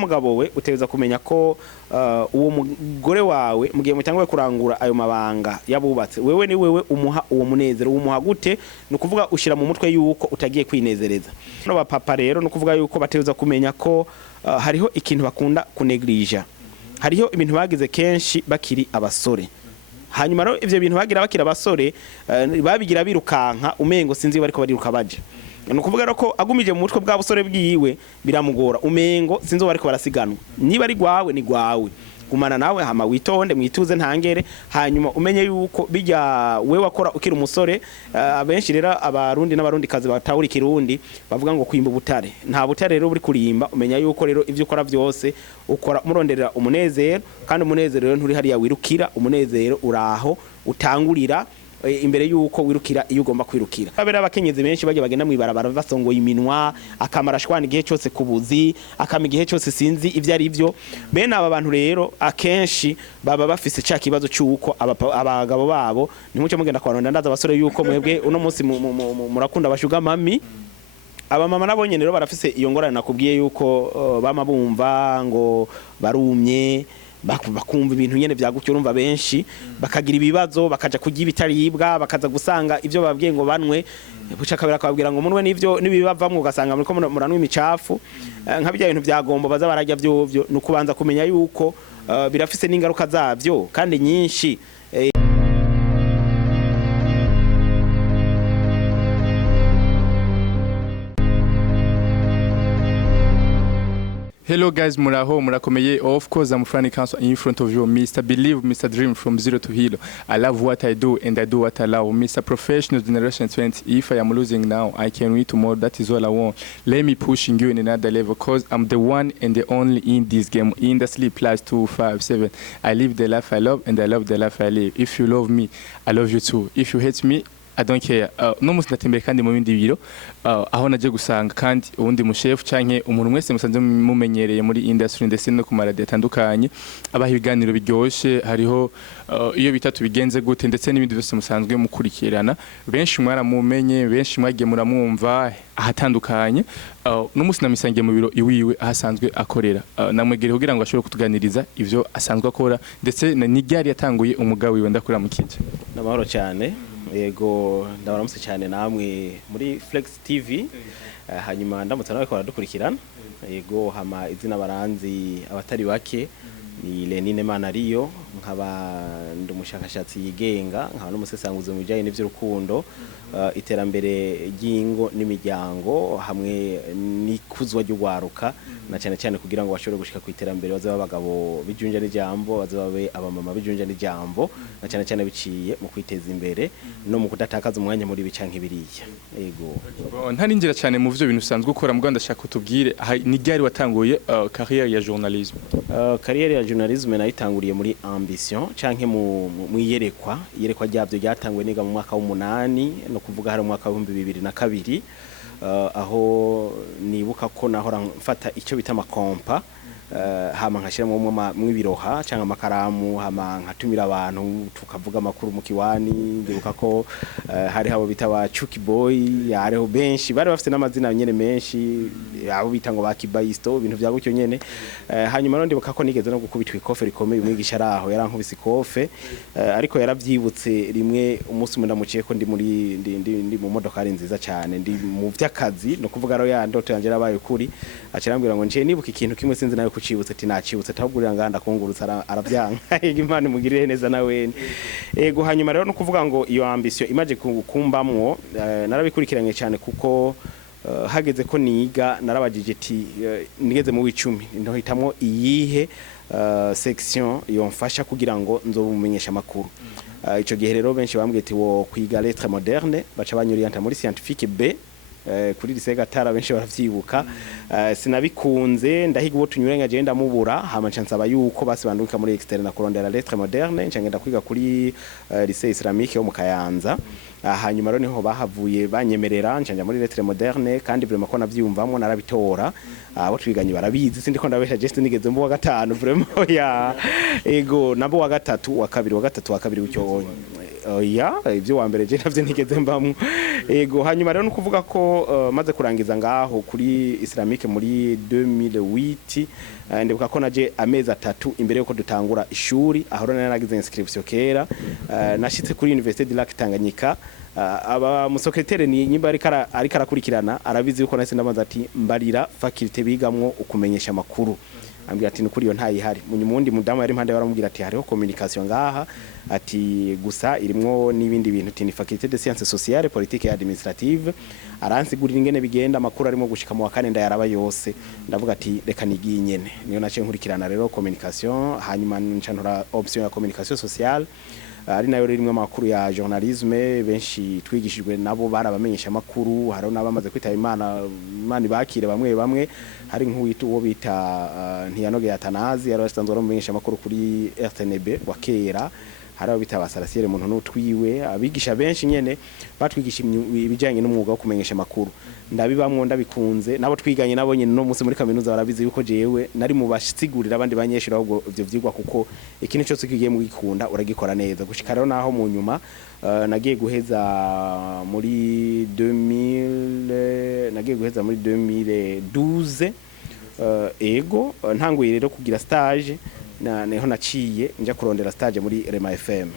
Mugabo we uteza kumenya ko uwo mugore wawe mugiye mutangwe kurangura ayo mabanga yabubatse wewe ni wewe umuha uwo munezero umuha gute no kuvuga ushira mu mutwe yuko utagiye kwinezereza no bapapa rero no kuvuga yuko bateza kumenya ko hariho ikintu bakunda kuneglija hariho ibintu bagize kenshi bakiri abasore hanyuma rero ivyo bintu bagira bakira abasore babigira birukanka umengo sinzi bariko bariruka baje nukuvuga ko agumije mu mutwe bwa busore bwiwe biramugora umengo sinzo bariko barasiganwa niba ari gwawe ni gwawe gumana nawe hama witonde mwituze ntangere hanyuma umenye yuko bijya we wakora ukiri umusore abenshi rero abarundi n'abarundi kazi batawuri kirundi bavuga ngo kwimba butare nta butare rero buri kurimba umenya yuko rero ivyo ukora byose ukora muronderera umunezero kandi umunezero rero nturi hariya wirukira umunezero uraho utangurira imbere yuko wirukira iyo ugomba kwirukira abera abakenyezi benshi baje bagenda mwibarabara basongoye iminwa akamara shwana igihe cyose kubuzi akama igihe cyose sinzi ivyo ari byo bene aba bantu rero akenshi baba bafise cya kibazo cyuko abagabo babo nimucyo mugenda kwaronda ndaza abasore yuko mwebwe uno munsi murakunda bashuga mami aba mama nabonye rero barafise iyo ngorane nakubwiye yuko bama bumva ngo barumye bakumva ibintu nyene vyagutyo urumva benshi bakagira ibibazo bakaja kugira ibitaribwa bakaza gusanga ivyo babwiye ngo banwe buca kabira kababwira ngo munwe nivyo nibibavamwe ugasanga muriko muranwa imicafu nkabijya ibintu vyagombo baza barajya vyovyo nukubanza kumenya yuko birafise n'ingaruka zavyo kandi nyinshi. Hello guys, muraho, murakomeye. Of course, I'm Franny Council in front of you, Mr. Believe, Mr. Dream from zero to hero. I love what I do and I do what I love. Mr. Professional Generation 20. If I am losing now, I can win tomorrow. That is all I want. Let me pushing you in another level because I'm the one and the only in this game. Industry plus 257. I live the life I love and I love the life I live. If you love me, I love you too. If you hate me, I don't care. No musi natembere kandi mu bindi biro aho naje gusanga kandi ubundi mu chef canke umuntu mwese musanze mumenyereye muri industry ndetse no ku maradi atandukanye abaha ibiganiro biryoshe hariho iyo bitatu bigenze gute ndetse n'ibindi byose musanzwe mukurikirana benshi mwaramumenye benshi mwagiye muramwumva ahatandukanye no musi namisangiye mu biro iwiwe ahasanzwe akorera namwegere kugira ngo ashobore kutuganiriza ivyo asanzwe akora ndetse ni ryari yatanguye umugabo wiwe ndakura mu kije n'amahoro cyane yego ndabaramutse cyane namwe muri Flex TV hanyuma ndamutse nawe ko baradukurikirana yego hama izina baranzi abatari bake ni Lenine Manariyo nkaba ndumushakashatsi yigenga nkaba n'umusesanguzi mu bijyanye n'ivy'urukundo iterambere ry'ingo n'imiryango hamwe n'ikuzwa ry'ugwaruka na cyane cyane kugira ngo bashobore gushika ku iterambere baze babagabo bijunja n'ijambo baze babe abamama bijunja n'ijambo na cyane cyane biciye mu kwiteza imbere no mu kudatakaza umwanya muri bicanke biriya yego ntarinjira cyane mu byo bintu usanzwe ukora mu Rwanda shaka utubwire ni ryari watanguye carrière ya journalisme carrière ya journalisme nayitanguriye muri ambition canke mu yerekwa ryabyo ryatanguye niga mu mwaka w'8 no kuvuga hari mu mwaka wa 2002 aho nibuka ko nahora mfata icyo bita makompa hama nkashira mu biroha cyangwa amakaramu hama nkatumira abantu tukavuga makuru mu kiwani ndibuka ko hari habo bita ba Chucky Boy yareho benshi bari bafite n'amazina nyene menshi abo bita ngo bakibayisto ibintu bya gutyo nyene hanyuma no ndibuka ko nigeze no gukubitwa ikofe rikomeye umwigisha araho yarankubise ikofe ariko yaravyibutse rimwe umunsi umwe ndamuciye ko ndi mu modoka ari nziza cyane ndi mu vy'akazi no kuvuga ro ya ndoto yanje rabaye kuri acirambwira ngo nje nibuka ikintu kimwe sinzi nayo kucibutse ati nacibutse tabugurira nganda kungurutsa aravyanka Imana mugirire neza nawe ego hanyuma rero no kuvuga ngo iyo ambition imaje kumbamwo narabikurikiranye cyane kuko hageze ko niga narabajije ati nigeze mu w'icumi ndohitamwo iyihe section yomfasha kugira ngo nzobumenyesha makuru ico gihe rero benshi bambwiye ati wo kwiga lettre moderne baca banyurianta muri scientifique B kuri lisega tara benshi baravyibuka sinabikunze ndahiga ubo tunyurenga agenda mubura hama nsaba yuko basibanduka muri externe kurondera lettre moderne ncangenda kwiga kuri lycée islamique yo mu Kayanza hanyuma rero niho bahavuye banyemerera ncanja muri lettre moderne kandi vraiment ko navyumvamwo narabitora abo twiganye barabizi sindi ko ndabesha just nigeze mbo wa gatanu vraiment ya ego nabo wa gatatu wa kabiri gutyo oya ibyo wa mbere je navyo nigeze mbamwe ego hanyuma rero no kuvuga ko maze kurangiza ngaho kuri Islamique muri 2008 ndibuka ko naje amezi 3 imbere yuko dutangura ishuri aho rero naragize inscription kera nashitse kuri Université de Lac Tanganyika aba musekreteri ni nyimba ari karakurikirana arabizi yuko nase ndamaze ati mbarira faculté bigamwo ukumenyesha makuru ambwira ati nukuri yo ntayihari munyumundi mudamu yari impande baramubwira ati hariho communication ngaha ati gusa irimwo nibindi bintu tini faculté de sciences sociales politique et administrative aransigurira ingene bigenda makuru arimo gushika mu wakane ndayaraba yose ndavuga ati reka nigiye nyene niyo nace nkurikirana rero communication hanyuma ncantura option ya communication sociale ari nayo rimwe makuru ya journalisme benshi twigishijwe nabo barabamenyesha makuru haro nabamaze kwitaba imana bakire bamwe hari nk'uwitu wo bita ntiyanoge yatanazi yarastanzwe aramenyesha makuru kuri RTNB wa kera hari bita basarasiere muntu n'utwiwe abigisha benshi nyene batwigisha ibijanye n'umwuga wo kumenyesha makuru ndabibamwo ndabikunze nabo twiganye nabo nyene no munsi muri kaminuza barabizi yuko jewe nari mu basigurira abandi banyeshuri ahubwo ivyo vyigwa kuko ikintu cyose kigiye mu gikunda uragikora neza gushika rero naho mu nyuma nagiye guheza muri 2012 ego ntanguye rero kugira stage neho naciye nja kurondera stage muri Rema FM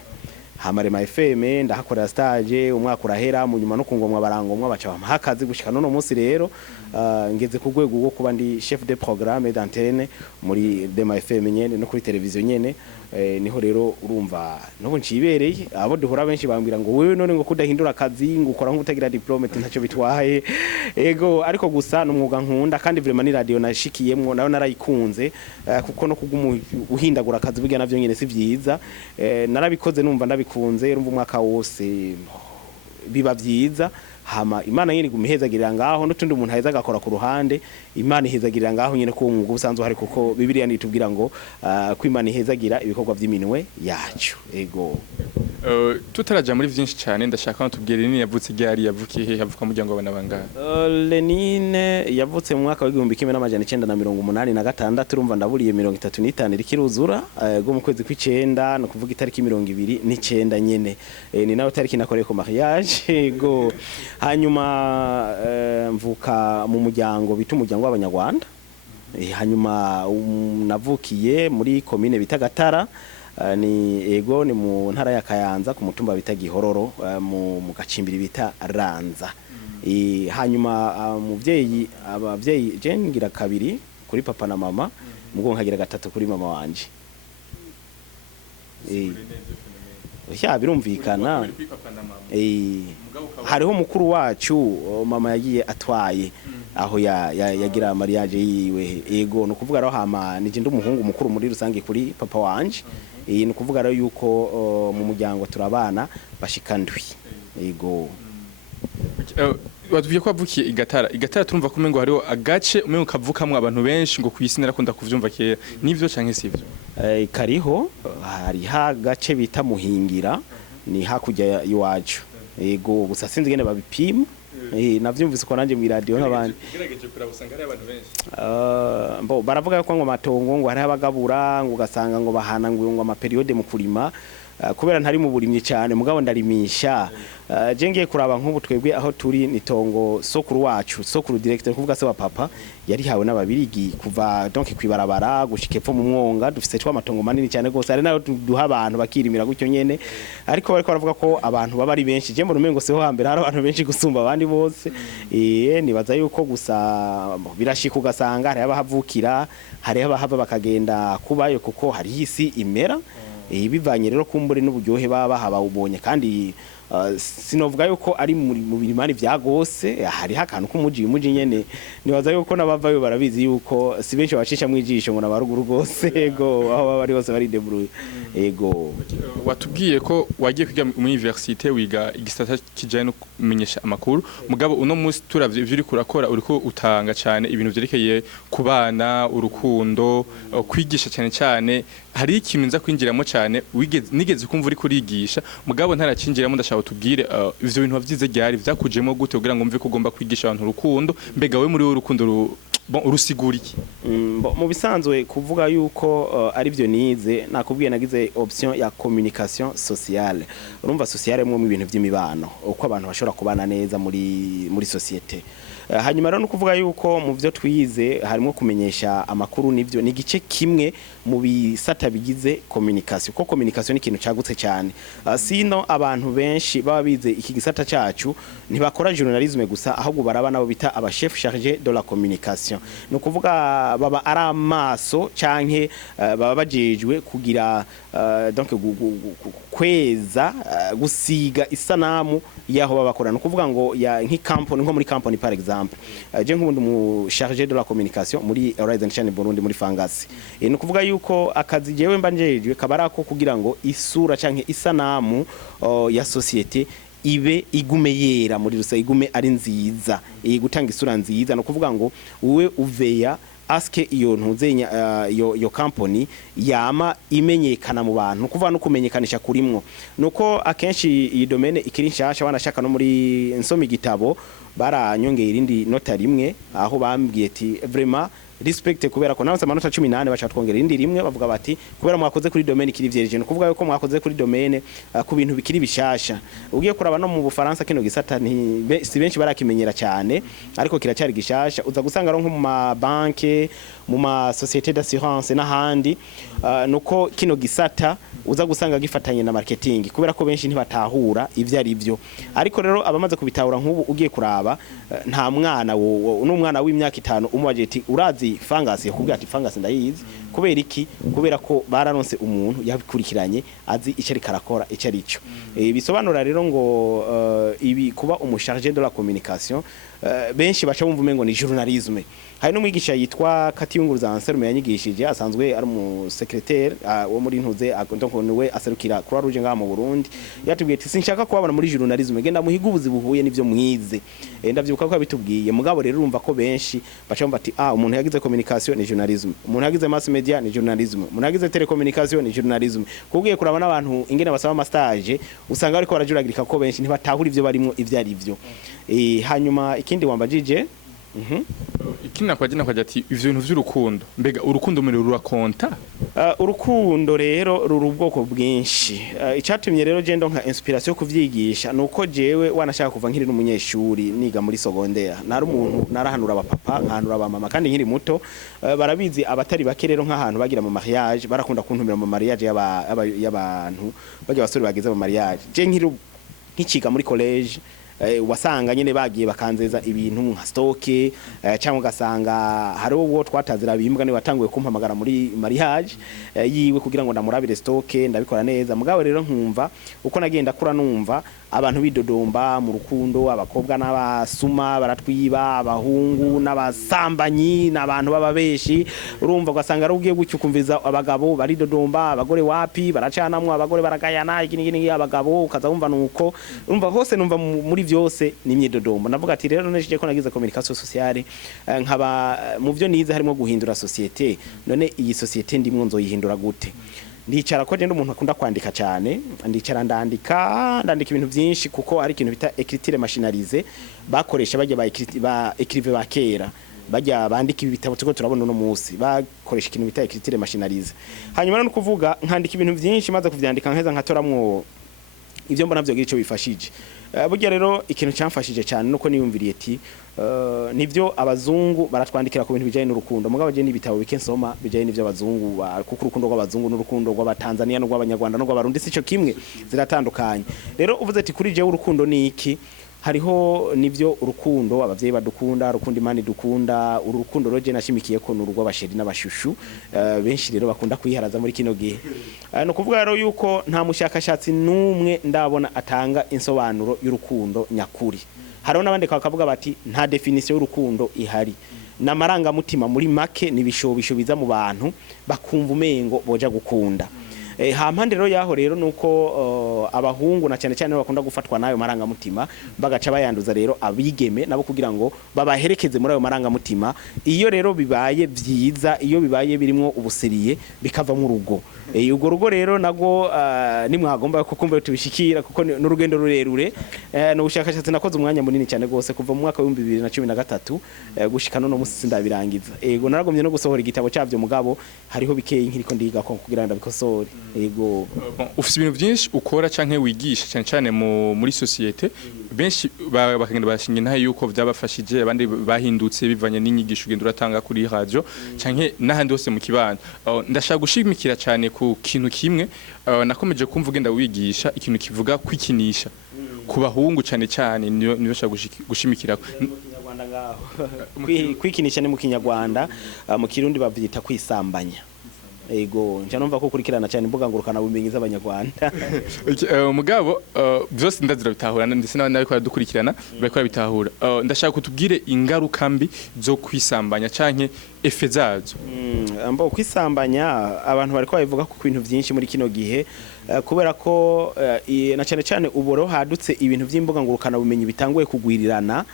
hama Rema FM ndahakorera stage umwaka urahera mu nyuma no kungomwa barangomwa baca bamahakazi gushika none munsi rero ngeze ku rwego rwo kuba ndi chef de programme d'antenne muri Rema FM nyene no kuri televiziyo nyene niho rero urumva no ncibereye abo duhora benshi bambwira ngo wewe none ngo kudahindura akazi ngo ukora nk'utagira diplome ntacyo bitwaye ego ariko gusa n'umwuga nkunda kandi vraiment ni radio nashikiyemwo nayo narayikunze kuko no uguhindagura akazi burya navyo nyene si vyiza narabikoze numva ndabikunze urumva umwaka wose biba vyiza hama imana yene gumihezagirira ngaho n'utundi umuntu aheza agakora ku ruhande imana ihezagirira ngaho nyene ko umwuga usanzwe hari kuko bibiliya nitubwira ngo ko imana ihezagira ibikorwa by'iminwe yacu ego tutaraja muri vyinshi cyane ndashaka no tubwire Lenine yavutse ryari yavukiye he yavuka mu muryango w'abana bangana Lenine yavutse mu mwaka wa 1986 urumva ndaburiye 35 rikiruzura go mu kwezi kw'icenda no kuvuga itariki 29 nyene ni nayo tariki nakoreye ko mariage ego hanyuma mvuka mu muryango bita umuryango w'abanyarwanda hanyuma navukiye muri commune bita Gatara ni ego ni mu ntara ya Kayanza ku mutumba bita Gihororo mu gacimbiri bita Ranza hanyuma abavyeyi je ngira kabiri kuri papa na mama mugo nkagira gatatu kuri mama wanje birumvikana hariho mukuru wacu mama yagiye atwaye aho yagira mariage yiwe ego no kuvuga rero hama nije ndumuhungu mukuru muri rusange kuri papa wanje no kuvuga rero yuko mu muryango turabana bashika ndwi ego Watuvuye ko avukiye igatara turumva ko mengo hariho agace umengo kavukamwe abantu benshi ngo kwisi narakunda kuvyumva kera nivyo canke sivyo kariho hari gace bita Muhingira ni hakujya iwacu ego gusa sinzi gene babipima navyumvise ko nanje mu radio nk'abandi gerageje kurabusanga ari abantu benshi mbo baravuga ko ngo matongo ngo hari abagabura ngo gasanga ngo bahana ngo amaperiode mu kurima kubera ntari mu burimye cyane mugabo ndarimisha je ngiye kuraba nk'ubu twebwe aho turi nitongo sokuru wacu sokuru directeur kuvuga se wa papa yari hawe n'ababirigi kuva donc kwibarabara gushikepfo mu mwonga dufise twa matongo manini cyane gose ari nayo duha abantu bakirimira gutyo nyene ariko bariko baravuga ko abantu baba ari benshi je mbona umengo seho hambere hari abantu benshi gusumba abandi bose nibaza yuko gusa birashika ugasanga hari abahavukira hari abahava bakagenda kubayo kuko hari isi imera bivanye rero kumbure n'uburyohe baba habawubonye kandi sinovuga yuko ari mu birimani vyagose hari hakantu kumuji nyene nibaza yuko nabavayo barabizi yuko si benshi bacisha mwijisho ngo nabaruguru gose ego aho bari bose bari debrouille ego watubwiye ko wagiye kwiga mu université wiga igisata kijanye no kumenyesha amakuru mugabo uno munsi turavye ivyo uri kurakora uriko utanga cyane ibintu vyerekeye kubana urukundo kwigisha cyane hari ikintu nza kwinjiramo cyane nigeze kumva uri kurigisha mugabo ntaracinjiramo ndashaka tubwire ivyo bintu bavyize ryari vyakujemo gute kugira ngo mve ko ugomba kwigisha abantu urukundo mbega we muri urukundo bon urusigura iki mu bisanzwe kuvuga yuko ari byo nize nakubwiye nagize option ya communication sociale urumva sociale mu bintu by'imibano uko abantu bashobora kubana neza muri societe hanyuma rero no kuvuga yuko mu byo twize harimo kumenyesha amakuru nivyo ni gice kimwe mu bisata bigize communication ko communication ni ikintu cyagutse cyane sino abantu benshi baba bize iki gisata cyacu ntibakora journalisme gusa ahubwo baraba nabo bita aba chef chargé de la communication no kuvuga baba ari amaso canke baba bajejwe kugira donc kweza gusiga isanamu yaho babakora no kuvuga ngo ya nk'icampany nko muri company par exemple je nk'ubundi mu chargé de la communication muri Horizon Channel Burundi muri Fangasi no kuvuga yuko akazi jewe mbanjejwe kabarako kugira ngo isura canke isanamu ya societe ibe igume yera muri rusa igume ari nziza gutanga isura nziza no kuvuga ngo uwe uveya aske iyo ntuzenya yo company yama imenyekana mu bantu kuva no kumenyekanisha kurimwo nuko akenshi iyi domaine ikiri nshasha wanashaka no muri nsomi gitabo baranyongera irindi nota rimwe aho bambwiye ati vraiment respect kubera ko nawe amanota 18 bacha twongera irindi rimwe bavuga bati kubera mwakoze kuri domaine kiri vyereje no kuvuga yuko mwakoze kuri domaine ku bintu bikiri bishasha ugiye kuraba no mu Bufaransa kino gisata si benshi barakimenyera cyane ariko kiracyari gishasha uza gusanga ronko mu mabanke mu ma société d'assurance n'ahandi nuko kino gisata uza gusanga gifatanye na marketing kubera ko benshi ntibatahura ivyo ari byo ariko rero abamaze kubitahura nk'ubu ugiye kuraba nta mwana n'umwana w'imyaka 5 umubaje ati urazi Fangasi yakubwira ati Fangasi ndayizi kubera iki kubera ko bararonse umuntu yabikurikiranye azi icyo ari karakora icyo ari cyo bisobanura rero ngo ibi kuba umushargé de la communication benshi bacha bumva umengo ni journalisme hari no mwigisha yitwa Katiyunguruza Anselme yanyigishije asanzwe ari mu secrétaire wo muri ntuze donc niwe aserukira Croix Rouge ngaha mu Burundi yatubwiye ati sinshaka kubabana muri journalisme genda muhiga ubuzi buhuye nivyo mwize ndavyibuka ko bitubwiye mugabo rero urumva ko benshi bacha bumva ati umuntu yagize communication ni journalisme umuntu yagize mass media ni journalisme umuntu yagize telecommunication ni journalisme kubwiye kuraba n'abantu ingene basaba ama stage usanga ariko barajuragirika ko benshi ntibatahura ivyo barimo ivyo ari byo hanyuma ikindi wambajije ikina kwa ati ivyo bintu vy'urukundo mbega urukundo muri rurakonta urukundo rero ruri ubwoko bwinshi icatumye rero je ndo nka inspiration kuvyigisha nuko jewe wanashaka kuva nkiri n'umunyeshuri niga muri secondaire nari umuntu narahanura abapapa nkahanura abamama kandi nkiri muto barabizi abatari bake rero nk'ahantu bagira mu mariage barakunda kuntumira mu mariage y'abantu bagiye basore bageze mu mariage je nkiciga muri college wasanga nyene bagiye bakanzeza ibintu nka stoke cyangwa gasanga hari uwo twatazira bimbwa ne watanguye kumpamagara muri mariage yiwe kugira ngo ndamurabire stoke ndabikora neza mugabo rero nkumva uko nagenda kura numva abantu bidodomba mu rukundo abakobwa n'abasuma baratwiba abahungu n'abasambanyi n'abantu bababeshi urumva ugasanga ari ugiye gucyukumviza abagabo baridodomba abagore wapi baracanamwe abagore baragayana igini abagabo ukaza wumva nuko urumva hose numva muri vyose ni imyidodombo navuga ati rero neje ko nagize communication sociale nkaba mu byo nize harimo guhindura societe none iyi societe ndimwo nzoyihindura gute ndicara ko je umuntu akunda kwandika cyane ndicara ndandika ibintu byinshi kuko ari ikintu bita écriture machinalisée bakoresha bajya ba écrive ba kera bajya bandika ibitabo tuko turabona no munsi bakoresha ikintu bita écriture machinalisée hanyuma no kuvuga nkandika ibintu byinshi maze kuvyandika nkeza nkatoramwo ivyo mbona byo gico bifashije burya rero ikintu cyamfashije cyane nuko niyumviriye ati nivyo abazungu baratwandikira ku bintu bijanye n'urukundo mugabo je n'ibitabo bikensoma bijanye n'ivyo abazungu kuko urukundo rw'abazungu n'urukundo rw'abatanzania n'urw'abanyarwanda n'urw'abarundi sico kimwe ziratandukanye rero uvuze ati kuri je urukundo ni iki hariho nivyo urukundo abavyeyi badukunda rukundo imani dukunda urukundo roje nashimikiye ko n'urwo basheri n'abashushu benshi rero bakunda kwiharaza muri kino gihe no kuvuga rero yuko nta mushakashatsi numwe ndabona atanga insobanuro y'urukundo nyakuri hariho nabandi bakavuga bati nta definition y'urukundo ihari namaranga mutima muri make nibishobisho biza mu bantu bakumva umengo boja gukunda hampande rero yaho rero nuko abahungu na cyane cyane bakunda gufatwa nayo marangamutima bagaca bayanduza rero abigeme nabo kugira ngo babaherekeze muri ayo marangamutima iyo rero bibaye byiza iyo bibaye birimo ubuseriye bikava mu rugo ubwo rugo rero nago nimwagomba kukumva tubishikira kuko n'urugendo rurerure no bushakashatsi nakoze umwanya munini cyane gose kuva mu mwaka wa 2013 gushika no musi ndabirangiza ego naragomye no gusohora igitabo cyavyo mugabo hariho bikeye nkiriko ndiga ko kugira ngo ndabikosore ego ufite ibintu byinshi ukora canke wigisha cyane cyane muri societe benshi bakagenda bashinga ntahe yuko byabafashije abandi bahindutse bivanye n'inyigisho ugenda uratanga kuri radio canke n'ahandi hose mu kibanda ndashaka gushimikira cyane ku kintu kimwe nakomeje kumva ugenda wigisha ikintu kivuga kwikinisha ku bahungu cyane cyane niyo nshaka gushimikira kwikinisha ni mu Kinyarwanda mu Kirundi bavyita kwisambanya ego nje numva ko kurikirana cyane imbuga ngurukana bumenyi z'abanyarwanda mugabo byose ndazira bitahurana ndetse n'abandi bako dukurikirana bako bitahura ndashaka kutubwire ingaruka mbi zo kwisambanya canke efe zazo ambo kwisambanya abantu bariko babivuga ku bintu byinshi muri kino gihe kubera ko na cyane cyane uboro hadutse ibintu by'imbuga ngurukana bumenyi bitanguye kugwirirana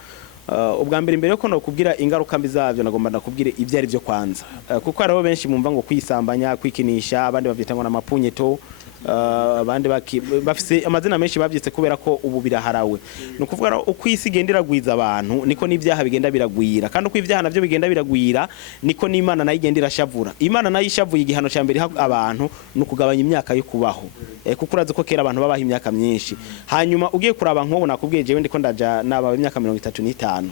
ubwa mbere yuko no kubwira ingaruka mbi zavyo nagomba nakubwire ibyo ari byo kwanza kuko ariho benshi mumva ngo kwisambanya kwikinisha abandi bavyita ngo n'amapunyeto abandi bafise amazina menshi bavyitse kubera ko ubu biraharawe no kuvuga uko isi gendera gwiza abantu niko n'ibyaha bigenda biragwira kandi uko ibyaha navyo bigenda biragwira niko n'Imana nayo igendera shavura Imana nayo ishavuye igihano cya mbere abantu no kugabanya imyaka yo kubaho kuko urazi ko kera abantu babaha imyaka myinshi hanyuma ugiye kuraba nkobo nakubwiye jewe ndiko ndaja naba imyaka 35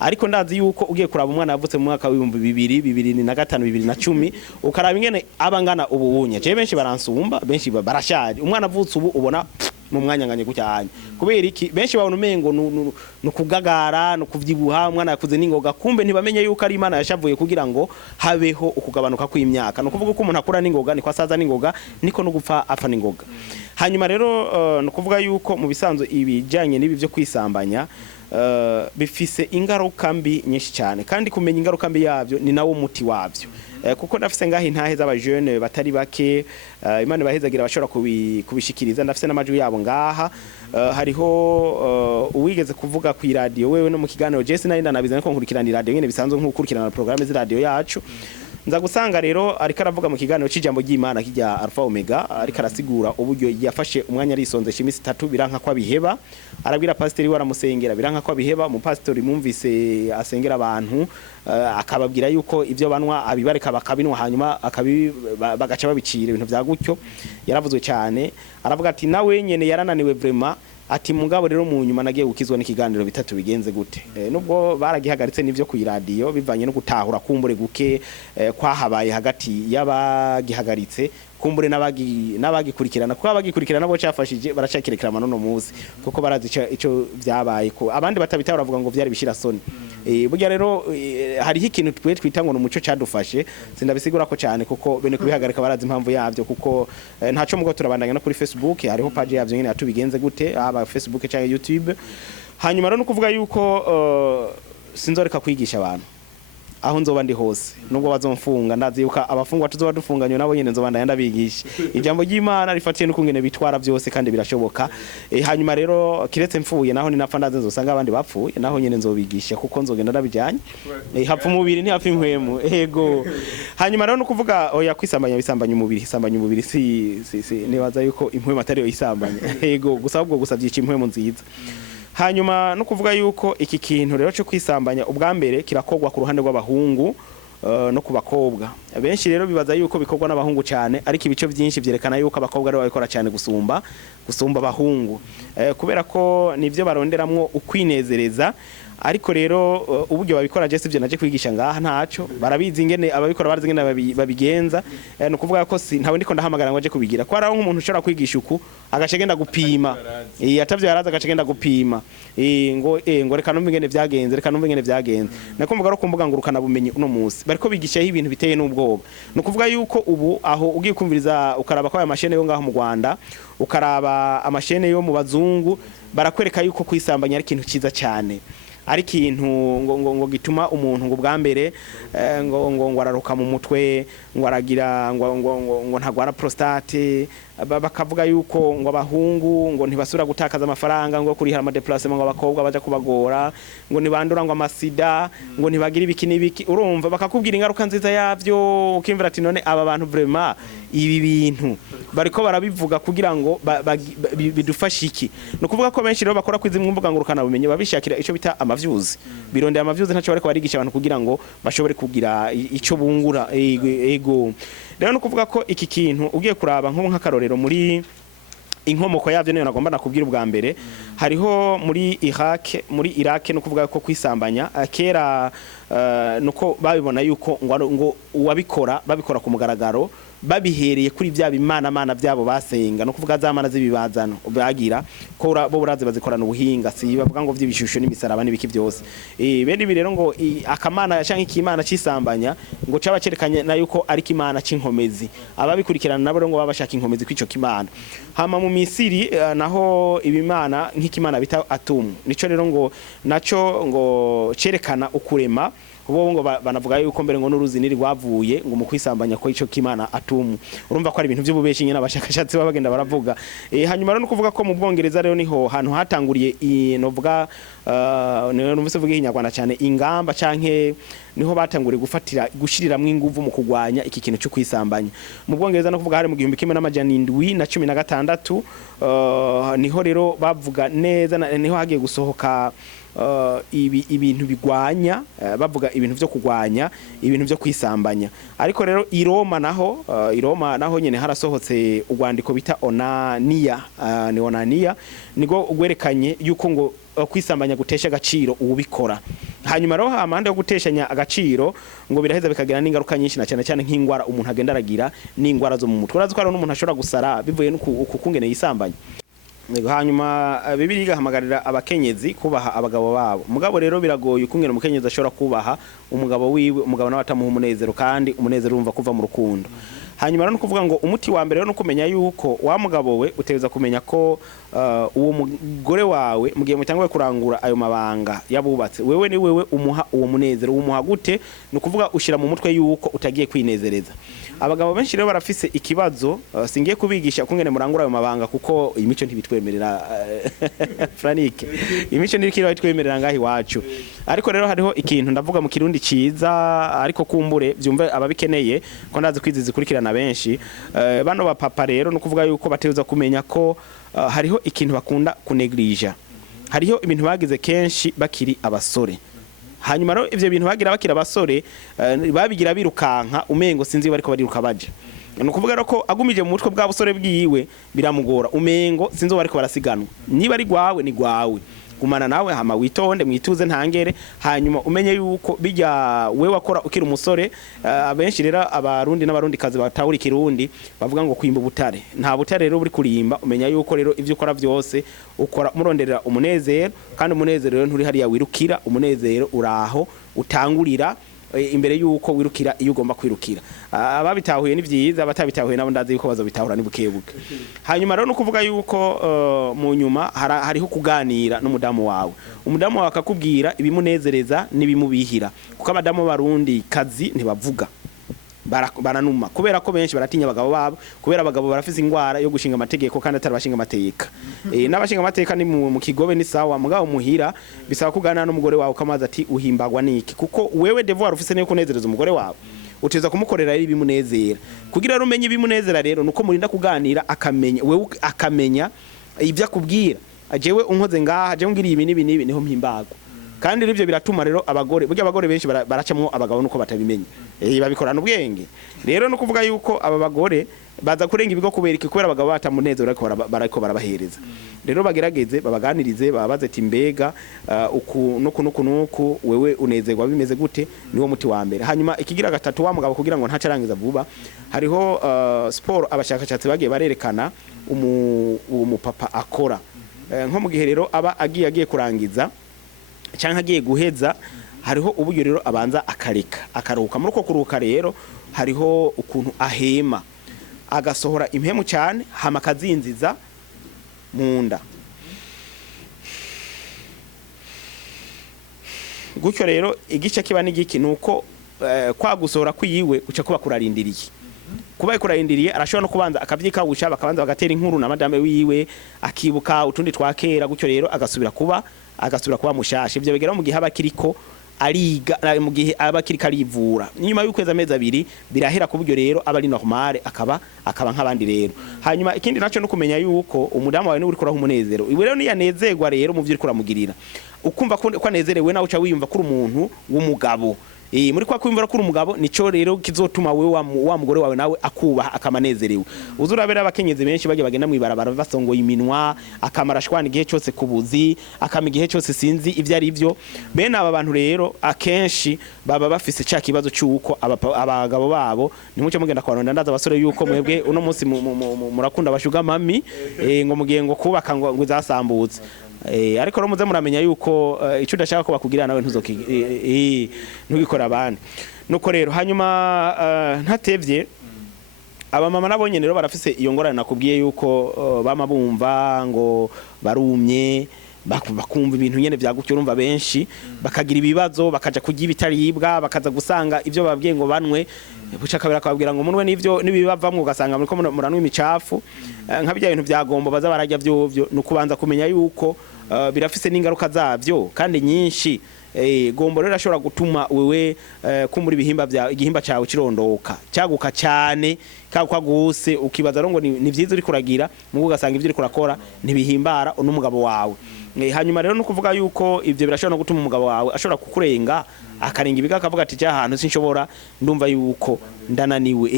ariko ndazi yuko ugiye kuraba umwana yavutse mu mwaka wa 2005 2010 ukaraba ingene abangana ubunye je benshi baransumba benshi barashaje umwana avutse ubu ubona mu mwanya nganye gucyanye kubera iki benshi babona umengo no kugagara no kuvyibuha umwana yakuze n'ingoga kumbe ntibamenye yuko ari Imana yashavuye kugira ngo habeho ukugabanuka kw'imyaka no kuvuga ko umuntu akura n'ingoga niko asaza n'ingoga niko no gupfa apfa n'ingoga hanyuma rero no kuvuga yuko mu bisanzwe ibijanye n'ibi byo kwisambanya bifise ingaruka mbi nyinshi cyane kandi kumenya ingaruka mbi yavyo ni nawo muti wavyo kuko ndafise ngaho intahe z'abajeune batari bake Imana bahezagira bashobora kubishikiriza ndafise n'amajwi yabo ngaha hariho uwigeze kuvuga ku radio wewe no mu kiganiro Jesse nari ndanabiza ko nkurikirana radio nyene bisanzwe nk'ukurikirana programme z'iradio yacu nza gusanga rero ariko aravuga mu kiganiro cy'ijambo ry'Imana kijya Alpha Omega ariko arasigura uburyo yafashe umwanya arisonzesha imisi 3 biranka kwa biheba arabwira pasiteri waramusengera biranka kwa biheba mu pasiteri mumvise asengera abantu akababwira yuko ivyo banwa abibareka bakabinwa hanyuma bagaca babicira ibintu bya gutyo yaravuzwe cyane aravuga ati nawe nyene yarananiwe vraiment ati mugabo rero mu nyuma nagiye gukizwa n'ikiganiro bitatu bigenze gute nubwo baragihagaritse n'ivyo ku radio bivanye no gutahura kumbure guke kwahabaye hagati y'abagihagaritse kumbure n'abagikurikirana kuko abagikurikirana bo cyafashije baracakirekera manono muzi kuko barazi ico byabaye ko abandi batabitahura bavuga ngo vyari bishira soni burya rero hariho ikintu twita ngo n'umuco cyadufashe sindabisigura ko cyane kuko bene kubihagarika barazi impamvu yavyo kuko ntaco mugo turabandanya no kuri Facebook hariho page yavyo nyine atubigenze gute aba Facebook cyangwa YouTube hanyuma rero no kuvuga yuko sinzoreka kwigisha abantu aho nzoba ndi hose nubwo bazomfunga ndazi yuko abafungwa tuzoba dufunganywe nabo nyene nzoba ndayanda bigisha ijambo ry'Imana rifatiye n'ukungene bitwara byose kandi birashoboka hanyuma rero kiretse mfuye naho ni napfa ndaze nzosanga abandi bapfuye naho nyene nzobigisha kuko nzogenda ndabijanye hapfa umubiri ni hapfa impwemu ego hanyuma rero no kuvuga oya kwisambanya bisambanya umubiri si nibaza yuko impwemu atari yo isambanya ego gusa ubwo gusavyica impwemu nziza hanyuma no kuvuga yuko iki kintu rero cyo kwisambanya ubwa mbere kirakogwa ku ruhande rw'abahungu no kubakobwa benshi rero bibaza yuko bikorwa n'abahungu cyane ariko ibice byinshi byerekana yuko abakobwa rero babikora cyane gusumba abahungu kubera ko nivyo baronderamwo ukwinezereza ariko rero uburyo babikora je sivyo naje kwigisha ngaha ntaco barabizi ingene ababikora barazi ingene babigenza no kuvuga ko ntawe ndiko ndahamagara ngo aje kubigira ko araho nk'umuntu ushobora kwigisha uku agashegenda gupima atavyo yaraza agashegenda gupima ngo reka numva ingene vyagenze nakumvuga ro kumbuga ngurukana bumenyi uno musi bariko bigisha ibintu biteye n'ubwoba no kuvuga yuko ubu aho ugiye kumviriza ukaraba ko aya mashene yo ngaho mu Rwanda ukaraba amashene yo mu bazungu barakwereka yuko kwisambanya ari ikintu ciza cyane ari kintu ngo gituma umuntu ngo bwa mbere ngo araruka mu mutwe ngo aragira ngo ntagwara prostate bakavuga yuko ngo abahungu ngo ntibasura gutakaza amafaranga ngo kurihara ama déplacement ngo abakobwa baje kubagora ngo nibandura ngo amasida ngo ntibagira ibiki n'ibiki urumva bakakubwira ingaruka nziza yavyo ukimvira ati none aba bantu vraiment ibi bintu bariko barabivuga kugira ngo bidufashe iki no kuvuga ko benshi rero bakora kwizi mwumvuga ngo rukana bumenye babishakira ico bita amavyuzi birondera amavyuzi ntaco bariko barigisha abantu kugira ngo bashobore kugira ico bungura ego rero no kuvuga ko iki kintu ugiye kuraba nko nk'akarorero muri inkomoko yavyo niyo nagomba nakubwira ubwa mbere hariho muri Iraq no kuvuga ko kwisambanya kera nuko babibona yuko ngo uwabikora babikora ku mugaragaro babihereye kuri bya bimana byabo basenga no kuvuga zamana z'ibibazano bagira ko bo buraze bazikorana ubuhinga si bavuga ngo vy'ibishusho n'imisaraba n'ibiki byose bene ibi rero ngo akamana cyangwa ikimana cisambanya ngo caba cerekanye na yuko ari kimana c'inkomezi ababikurikirana nabo ngo babashaka inkomezi kw'ico kimana hama mu Misiri naho ibimana nk'ikimana bita Atum nico rero ngo naco ngo cerekana ukurema bo ngo banavuga yuko mbere ngo n'uruzi niri rwavuye ngo mu kwisambanya ko ico kimana Atum urumva ko ari ibintu by'ububeshi nyine abashakashatsi babagenda baravuga hanyuma rero no kuvuga ko mu Bwongereza rero niho hantu hatanguriye novuga numvise vuga inyarwanda cyane ingamba canke niho batanguriye gushiriramwe inguvu mu kugwanya iki kintu cyo kwisambanya mu Bwongereza no kuvuga hari mu 1716 niho rero bavuga neza niho hagiye gusohoka ibintu bigwanya bavuga ibintu byo kugwanya ibintu byo kwisambanya ariko rero i Roma naho nyene harasohotse ugwandiko bita onania ni onania nigo ugwerekanye yuko ngo kwisambanya gutesha agaciro ubikora hanyuma roho amande yo guteshanya agaciro ngo biraheza bikagira n'ingaruka nyinshi na cyane cyane nk'ingwara umuntu agenda aragira n'ingwara zo mu mutwe urazi ko ari n'umuntu ashobora gusara bivuye n'ukungene yisambanya hanyuma Bibiliya igahamagarira abakenyezi kubaha abagabo babo umugabo rero biragoye ukungene umukenyezi ashobora kubaha umugabo wiwe umugabo nawe atamuha umunezero kandi umunezero urumva kuva mu rukundo hanyuma no kuvuga ngo umuti wa mbere no kumenya yuko wa mugabo we uteza kumenya ko uwo mugore wawe mugiye mutangwe kurangura ayo mabanga yabubatse wewe ni wewe umuha uwo munezero umuha gute no kuvuga ushira mu mutwe yuko utagiye kwinezereza abagabo benshi rero barafise ikibazo singiye kubigisha kungene murangura ayo mabanga kuko imico ntibitwemerera Franike imico ntirikira bitwemerera ngahi wacu ariko rero hariho ikintu ndavuga mu kirundi ciza ariko kumbure byumve ababikeneye ko ndazi kwizizi kurikirana benshi bano ba papa rero no kuvuga yuko bateza kumenya ko hariho ikintu bakunda kuneglija hariho ibintu bagize kenshi bakiri abasore hanyuma rero ivyo bintu bagira bakira abasore babigira birukanka umengo sinzi bariko bariruka baje no kuvuga rero ko agumije mu mutwe bwa busore bwiwe biramugora umengo sinzi bariko barasiganwa niba ari gwawe ni gwawe gumana nawe hama witonde mwituze ntangere hanyuma umenye yuko bijya we wakora ukiri umusore abenshi rero abarundi n'abarundi kazi batahuri kirundi bavuga ngo kwimba butare nta butare rero buri kurimba umenya yuko rero ivyo ukora byose ukora muronderera umunezero kandi umunezero rero nturi hariya wirukira umunezero uraho utangurira imbere yuko wirukira iyo ugomba kwirukira ababitahuye ni vyiza abatabitahuye nabo ndazi yuko bazobitahura ni bukebuke hanyuma rero no kuvuga yuko mu nyuma hariho kuganira n'umudamu wawe umudamu wawe akakubwira ibimunezereza n'ibimubihira kuko abadamu barundi kazi ntibavuga baranuma kubera ko benshi baratinya abagabo babo kubera abagabo barafise ingwara yo gushinga amategeko kandi atari bashinga amateka n'abashinga amateka ni mu kigobe ni sawa mugabo muhira bisaba kugana n'umugore wawe kamaza ati uhimbagwa niki kuko wewe devoir ufise ne kunezereza umugore wawe uteza kumukorera ari bimunezera kugira rero umenye bimunezera rero nuko murinda kuganira akamenya wewe akamenya ivyo akubwira ajewe unkoze ngaha aje ngiriye ibi nibi niho mpimbagwa kandi rivyo biratuma rero abagore burya abagore benshi baracamwo abagabo nuko batabimenya babikorana ubwenge rero no kuvuga yuko aba bagore baza kurenga ibigo kubereka kubera abagabo batamunezero barako barabahereza rero bagerageze babaganirize babaze ati mbega uku nuku wewe unezerwa bimeze gute niwo muti wa mbere hanyuma ikigira gatatu wa mugabo kugira ngo ntacarangiza vuba hariho sport abashakashatsi bagiye barerekana umupapa akora nko mu gihe rero aba agiye kurangiza cyangwa agiye guheza hariho uburyo rero abanza akaruhuka muri uko kuruhuka rero hariho ukuntu ahema agasohora impemu cyane hama kazinziza munda gutyo rero igice kiba n'igiki nuko kwagusohora kwiyiwe uca kuba kurarindiriye kuba kurarindiriye arashobora no kubanza akavyikawusha bakabanza bagatera inkuru na madame wiwe akibuka utundi twakera gutyo rero agasubira kuba mushashe ivyo bigera mu gihe abakiriko ariga mu gihe abakirika arivura nyuma y'ukwezi amezi abiri birahera ku buryo rero aba ari normal akaba nk'abandi rero hanyuma ikindi naco no kumenya yuko umudamu wawe ni uri kuraho umunezero iwe rero niyanezerwa rero mu vy'uri kuramugirira ukumva ko anezerewe nawe uca wiyumva kuri umuntu w'umugabo muri kwa kwimvira kuri umugabo nico rero kizotuma wewe wa mugore wawe nawe akubaha akamanezerewe uzurabera abakenyezi benshi baje bagenda mwibarabara basongoye iminwa akamara shwana igihe cyose kubuzi akama igihe cyose sinzi ivyo ari byo bene aba bantu rero akenshi baba bafise cya kibazo cyuko abagabo babo nimuce mugenda kwaronda ndaza abasore yuko mwebwe uno munsi murakunda bashuga mami ngo mugiye ngo kubaka ngo zasambutse ariko no muze muramenya yuko icyo udashaka ko bakugirana nawe ntugikora abandi nuko rero hanyuma ntatevye abamama nabo nyene rero barafise iyo ngorane nakubwiye yuko bama bumva ngo barumye bakumva ibintu nyene vyagutyo urumva benshi bakagira ibibazo bakaja kurya ibitaribwa bakaza gusanga ivyo babwiye ngo banwe buca kabira akababwira ngo munwe n'ivyo nibibavamwe ugasanga muriko muranwa imicafu nk'abijya ibintu vyagombo baza barajya vyovyo nukubanza kumenya yuko birafise n'ingaruka zavyo kandi nyinshi gombo rero ashobora gutuma wewe kumuri ibihimba bya igihimba cyawe kirondoka cyaguka cyane kakwa guse ukibaza ngo ni vyiza uri kuragira mugo ugasanga ivyo uri kurakora ntibihimbara n'umugabo wawe hanyuma rero no kuvuga yuko ivyo birashobora no gutuma umugabo wawe ashobora kukurenga akarenga ibiga akavuga ati cya hantu sinshobora ndumva yuko ndananiwe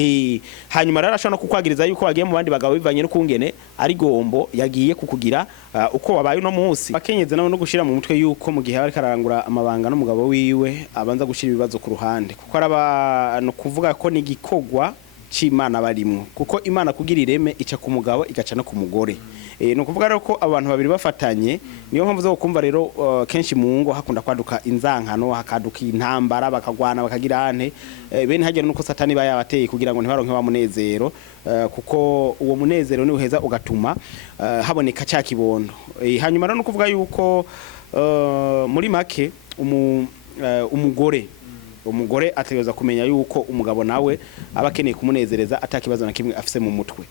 hanyuma rero ashobora no kukwagiriza yuko wagiye mu bandi bagabo bivanye no kungene ari gombo yagiye kukugira uko wabaye no munsi akenyeze nawe no gushira mu mutwe yuko mu gihe ari karangura amabanga n'umugabo wiwe abanza gushira ibibazo ku ruhande kuko araba no kuvuga ko ni gikogwa c'Imana barimwo kuko Imana kugira ireme ica ku mugabo igaca no ku mugore no kuvuga rero ko abantu babiri bafatanye niyo mpamvu zo kumva rero kenshi mu ngo hakunda kwaduka inzankano hakaduka intambara bakagwana bakagira ante bene hagera nuko satani bayabateye kugira ngo ntibaronke wa munezero kuko uwo munezero ni uheza ugatuma haboneka cya kibondo hanyuma rero no kuvuga yuko muri make umugore ategeza kumenya yuko umugabo nawe abakeneye kumunezereza atakibazo na kimwe afise mu mutwe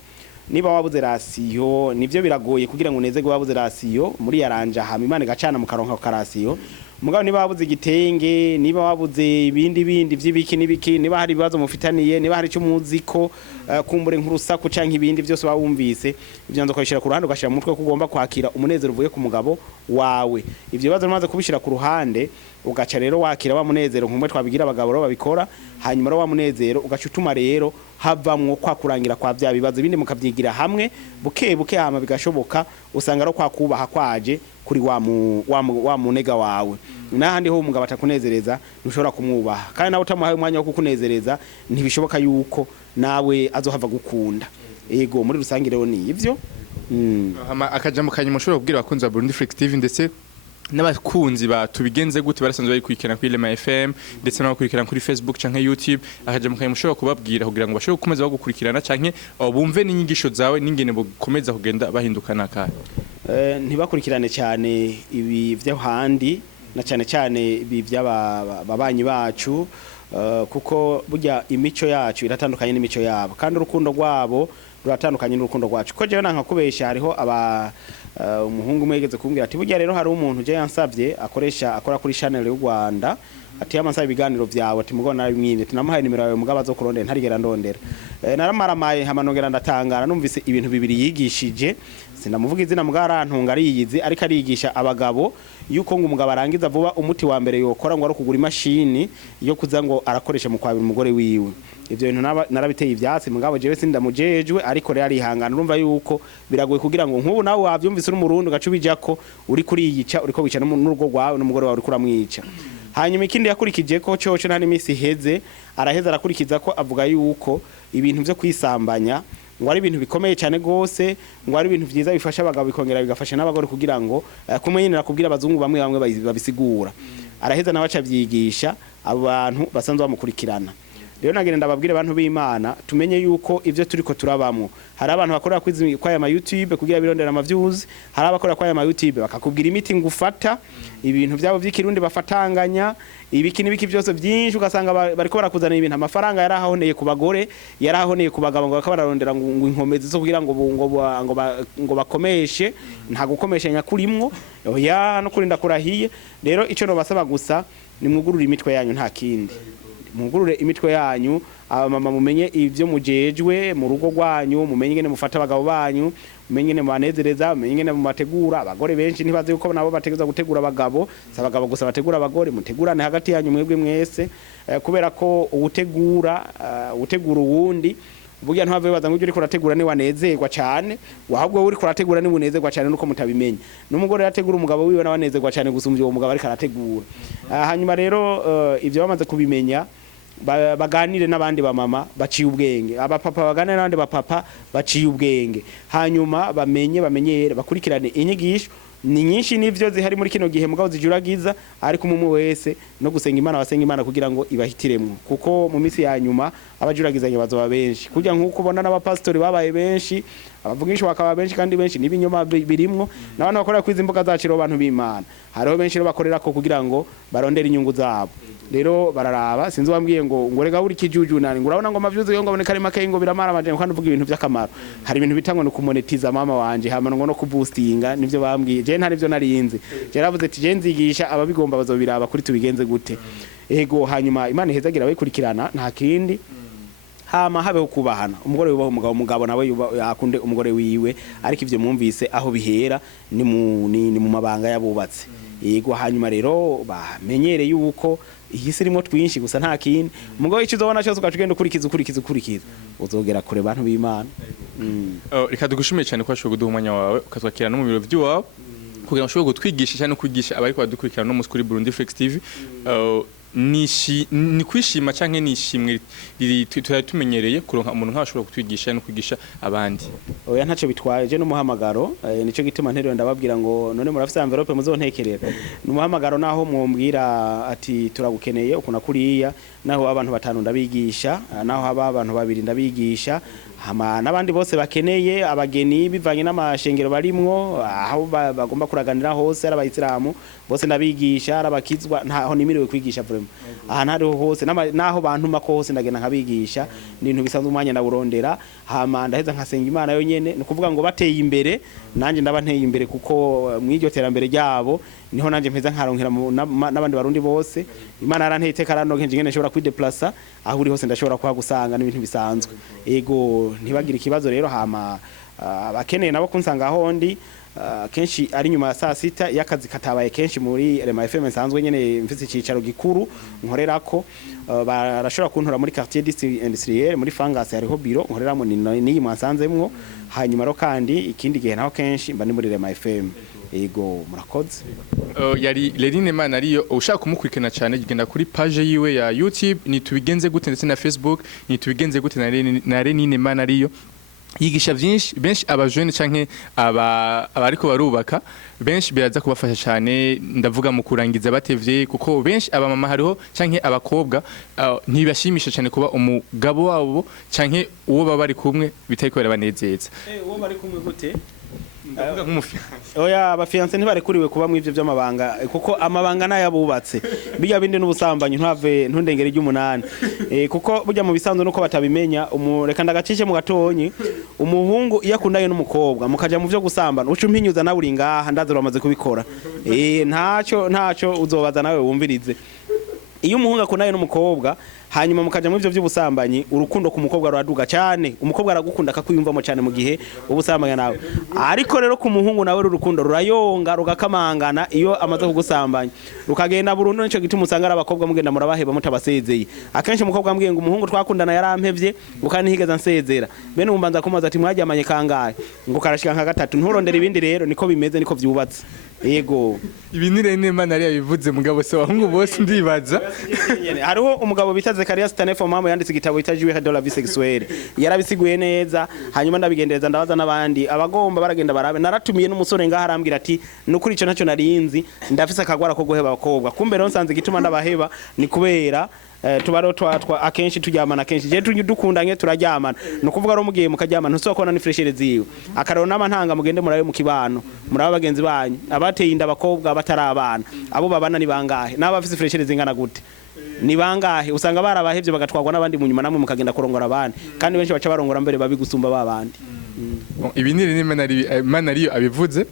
niba wabuze rasiyo nivyo biragoye kugira ngo unezerwe wabuze rasiyo muri yaranja hama Imana igacana mu karonka ka rasiyo mugabo niba wabuze igitenge niba wabuze ibindi vy'ibiki niba hari ibibazo mufitaniye niba hari cyo muziko kumbure nk'urusaku canke ibindi byose wawumvise ivyo nzo kwishira ku ruhande ugashira mu mutwe ko ugomba kwakira umunezero uvuye ku mugabo wawe ivyo bibazo bimaze kubishira ku ruhande ugaca rero wakira wa munezero nkumwe twabigira abagabo ro babikora hanyuma ro wa munezero ugaca utuma rero havamwo kwa kurangira kwa vya bibazo bindi mukavyigira hamwe buke hama bigashoboka usanga ro kwa kubaha kwaje kuri wa munega wawe nahandi ho umugabo atakunezereza ntushobora kumwubaha kandi nawe utamuhaye umwanya wo kukunezereza ntibishoboka yuko nawe azohava gukunda ego muri rusange rero ni ivyo akajambo kanyuma mushobora kubwira abakunzi ba Burundi Flex TV ndetse n'abakunzi batubigenze gute barasanzwe bayikurikirana kuri Lema FM ndetse n'abakurikirana kuri Facebook canke YouTube akajambo kanyuma mushobora kubabwira kugira ngo bashobore gukomeza bagukurikirana canke bumve n'inyigisho zawe n'ingene bokomeza kugenda bahindukana ka ntibakurikirane cyane ibi vyo handi na cyane ibi by'ababanyi bacu kuko burya imico yacu iratandukanye n'imico yabo kandi urukundo rwabo ruratandukanye n'urukundo rwacu ko jewe nanka kubesha hariho umuhungu mwegeze kumbwira ati burya rero hari umuntu je yansavye akora kuri channel y'u Rwanda ati yamansa ibiganiro vyawe ati mugona nabimwimye tunamuhaye nimero yawe mugaba zo kurondera ntarigera ndondera naramaramaye hamanongera ndatangara numvise ibintu bibiri yigishije sinamuvuga izina mwarantunga ariyizi ariko arigisha abagabo yuko ngo umugabo arangiza vuba umuti wa mbere yokora ngo ari kugura imashini yo kuza ngo arakoresha mu kwabira umugore wiwe ivyo bintu narabiteye ivyatsi mugabo jewe sindamujejwe ariko rero arihangana urumva yuko biragoye kugira ngo nkubu nawe wavyumvise uri murundi gacubijako uri kuriyica uriko wica n'urugo rwawe n'umugore wawe uri kuramwica hanyuma ikindi yakurikije ko coco nta n'imisi heze araheza arakurikiza ko avuga yuko ibintu vyo kwisambanya ngo ari ibintu bikomeye cyane gose ngo ari ibintu vyiza bifasha abagabo bikongera bigafasha n'abagore kugira ngo kumwenyera kubwira abazungu bamwe babisigura araheza nabaca vyigisha abantu basanzwe bamukurikirana rero nagenda ndababwire abantu b'Imana tumenye yuko ivyo turiko turabamwo hari abantu bakorera kwa ya YouTube kugira birondera ama views, hari abakorera kwa ya YouTube bakakubwira imiti ngufata ibintu byabo by'ikirundi bafatanganya ibiki nibiki byose byinshi ugasanga bariko barakuzana ibintu amafaranga yarahoneye ku bagore yarahoneye ku bagabo ngo bakabararondera ngo inkomezi zo kugira ngo bakomeshe nta gukomesha nyakurimwo oya no kurinda kurahiye. Rero ico no basaba gusa ni mwugurura imitwe yanyu nta kindi, mugurure imitwe yanyu abamama mumenye ivyo mujejwe mu rugo rwanyu, mumenye ngene mufata abagabo banyu, mumenye ngene mubanezereza, mumenye ngene mubategura. Abagore benshi ntibazi yuko nabo bategeza gutegura abagabo, sabagabo gusa bategura abagore, mutegurane hagati yanyu mwebwe mwese kubera ko utegura uwundi burya ntwave baza ngo uri kurategura ni wanezerwa cyane, wahabwo uri kurategura ni munezerwa cyane nuko mutabimenya. N'umugore yategura umugabo wiwe na wanezerwa cyane gusumvya uwo mugabo ari karategura. Hanyuma rero ivyo bamaze kubimenya baganire n'abandi bamama baciye ubwenge, abapapa baganire n'abandi bapapa baciye ubwenge, hanyuma bamenyere bakurikirane inyigisho ni nyinshi nivyo zihari muri kino gihe mugabo zijuragiza ariko umwe wese no gusenga Imana basenga Imana kugira ngo ibahitiremwo, kuko mu misi ya nyuma abajuragizanye bazoba benshi kugira nkuko ubona n'abapastori babaye benshi, abavugisha bakaba benshi kandi benshi nibinyoma birimwo n'abantu bakorera kwiza imbuga zaciro abantu b'Imana hariho benshi bakorera ko kugira ngo barondere inyungu zabo. Rero bararaba sinzi wambwiye ngo rega uri kijuju nani ngo urabona ngo amavyuzo yo ngo boneka ari make ngo biramara amajene kandi uvuga ibintu by'akamaro. Hari ibintu bitangwa no kumonetiza mama wanje hama ngo no kuboostinga nivyo bambwiye je ntari byo narinze je ravuze ati je nzigisha ababigomba bazobiraba kuri tubigenze gute. Ego hanyuma Imana ihezagira abayikurikirana nta kindi hama habeho kubahana, umugore yubaho umugabo nawe yakunde umugore wiwe, ariko ivyo mwumvise aho bihera ni mu mabanga yabubatse. Yego hanyuma rero bamenyere yuko iyi sirimo twinshi gusa nta kindi umugabo icyo uzobona cyose ukacugenda ukurikiza uzogera kure bantu b'Imana. Reka dugushimiye cyane ko washoboye kuduha umwanya wawe ukatwakira no mu biro by'iwawe kugira ngo ushobore gutwigisha cyane no kwigisha abariko badukurikirana no mu kuri Burundi Flex TV. Ni kwishima canke nishimwe tumenyereye kuronka umuntu nkashobora kutwigisha no kwigisha abandi. Oya ntaco bitwaye je n'umuhamagaro nico gituma nterero ndababwira ngo none murafise envelope muzontekerera n'umuhamagaro naho mumbwira ati turagukeneye ukuna kuriya naho abantu batanu ndabigisha naho haba abantu babiri ndabigisha hama nabandi bose bakeneye abageni bivanye n'amashengero barimwo aho bagomba kuraganira hose arabayisilamu bose ndabigisha arabakizwa ntaho nimiriwe kwigisha vraiment aha ntariho hose naho bantu mako hose ndagenda nkabigisha n'ibintu bisanzwe umwanya ndawurondera hama ndaheza nkasenga Imana yo nyene no kuvuga ngo bateye imbere nanje ndaba nteye imbere kuko mw'iryo terambere ryabo niho nanje mpeza nkaronkera n'abandi barundi bose. Imana yaranteye iteka ranonke ngene nshobora kwideplacer aho uri hose ndashobora kuhagusanga n'ibintu bisanzwe. Ego ntibagira ikibazo rero hama abakeneye nabo kunsanga hondi kenshi ari nyuma ya saa sita y'akazi katabaye kenshi muri Rema FM nsanzwe nyene mfise icicaro gikuru nkorerako barashobora kuntora muri quartier industriel muri Fangasi hariho biro nkoreramo ni mwansanzemwo. Hanyuma ro kandi ikindi gihe naho kenshi mba ni muri Rema FM. Ego murakoze. Yari Lerine Mana ariyo ushaka kumukurikirana cyane genda kuri page yiwe ya YouTube ni tubigenze gute ndetse na Facebook ni tubigenze gute na Lerine Mana ariyo yigisha byinshi benshi abajene canke abariko barubaka benshi biraza kubafasha cyane ndavuga mu kurangiza batevye kuko benshi abamama hariho canke abakobwa ntibashimisha cyane kuba umugabo wabo canke uwo baba bari kumwe bitayiko barabanezeza. Uwo bari kumwe gute ndavuga nk'umufiance. Oya abafiance ntibarekuriwe kuba mu ivyo by'amabanga kuko amabanga nayabubatse bijya bindi n'ubusambanyi ntundengere ry'umunani kuko burya mu bisanzwe nuko batabimenya reka ndagacice mu gatonyi umuhungu iyo akundaye n'umukobwa mukaja mu byo gusambana ucu mpinyuza nawe uri ngaha ndazura bamaze kubikora ntaco uzobaza nawe wumvirize. Iyo umuhungu akundaye n'umukobwa hanyuma mukaja mu byo by'ubusambanyi urukundo ku mukobwa ruraduga cyane, umukobwa aragukunda akakwiyumvamo cyane mu gihe ubusambanya nawe, ariko rero ku muhungu nawe urukundo rurayonga rugakamangana iyo amaze kugusambanya rukagenda burundu. Nico gituma usanga abakobwa mugenda murabaheba mutabasezeye. Akenshi umukobwa ambwiye ngo umuhungu twakundana yarampevye ukani higeza nsezera bene umbanza kumaza ati mwajyamanye kangahe ngo karashika nka gatatu nturondera ibindi. Rero niko bimeze niko vyubatse. Yego ibi ni Lerine Mana ari yabivuze mugabo se wahungu bose ndibaza hariho umugabo bita Zakaria Stanefo mama yanditse igitabo itajiwe de la vie sexuelle yarabisiguye neza. Hanyuma ndabigendereza ndabaza n'abandi abagomba baragenda barabe naratumiye n'umusore ngaha arambwira ati nukuri ico naco narinzi ndafise akagwara ko guheba abakobwa kumbe rero nsanze gituma ndabaheba ni kubera tubaro twatwa akenshi turyamana akenshi je dukundanye turaryamana no kuvuga ro mugiye mukaryamana ntusokona ni freshere ziwe akararo n'amantanga mugende murabe mu kibano muraba bagenzi banyu abateye inda abakobwa batarabana abo babana ni bangahe n'abafise freshere zingana gute ni bangahe usanga barabahevye bagatwagwa n'abandi mu nyuma namwe mukagenda kurongora abandi kandi benshi baca barongora mbere babigusumba babandi ibi ni manariyo abivuze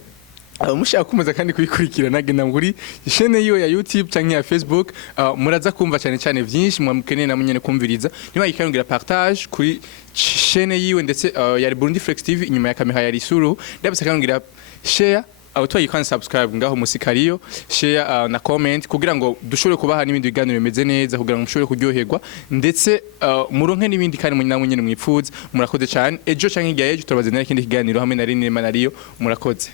mushaka kumuza kandi kubikurikirana genda muri chaîne yiwe ya YouTube canke ya Facebook muraza kumva cyane vyinshi mwamukeneye namwe nyene kumviriza niba yikangira partage kuri chaîne yiwe ndetse ya Burundi Flex TV inyuma ya kamera ya Risuru ndabise kangira share aho yikana subscribe ngaho musikariyo share na comment kugira ngo dushobore kubaha n'ibindi biganiro bimeze neza kugira ngo mushobore kuryoherwa ndetse muronke n'ibindi kandi namwe nyene mwipfuza murakoze cyane ejo canke igihe ejo turabazanira ikindi kiganiro hamwe na Rene Manariyo murakoze